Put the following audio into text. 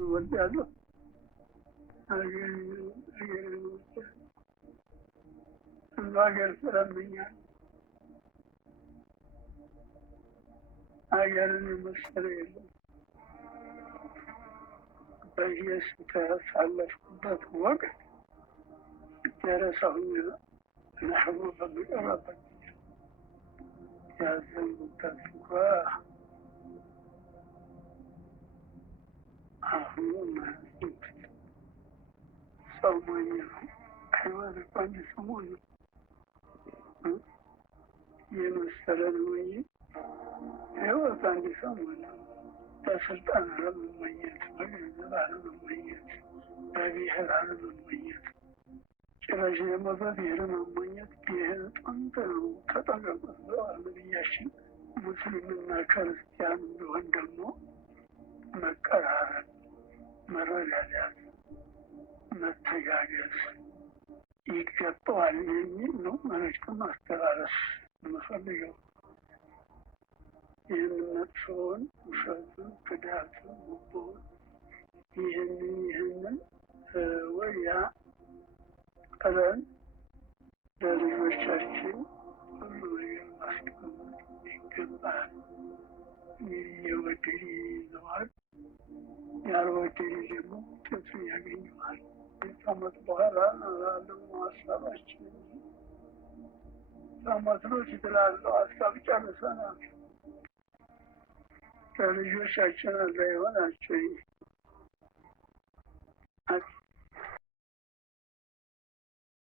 እወዳለሁ። ሀገር ስለምኛል ሀገርን የመሰለ የለም። በየስ ካሳለፍኩበት ወቅት ደረሰሁኝ ነሕቡ በሚቀራበት ያዘንኩበት እንኳ አሁን ሰው ሞኝ ነው። ህይወት እኮ አንድ ሰሞን ነው የመሰለ ነው እንጂ ህይወት አንድ ሰሞን ነው። በስልጣን አለመመኘት፣ በገንዘብ አለመመኘት፣ በብሔር አለመመኘት፣ ጭራሽ ደግሞ በብሔር መመኘት ብሔር ጥንት ነው። ተጠንቀቁት ብለዋል ነቢያችን። ሙስሊምና ክርስቲያን ቢሆን ደግሞ መቀራረብ፣ መረዳዳት፣ መተጋገዝ ይገባዋል የሚል ነው መልዕክት ማስተላለፍ የምፈልገው። ይህን መጥፎውን፣ ውሸቱን፣ ክዳቱን፣ ጉቦውን ይህንን ወዲያ ጥለን ለልጆቻችን ሁሉ ነገር ማስቀመጥ ይገባል። የወደደ ይዘዋል፣ ያልወደደ ደግሞ ውጤቱን ያገኘዋል። ከዓመት በኋላ ላለው ሀሳባችን ከዓመት በፊት ላለው ሀሳብ ጨርሰናል። ለልጆቻችን አላህ ይሆናቸው።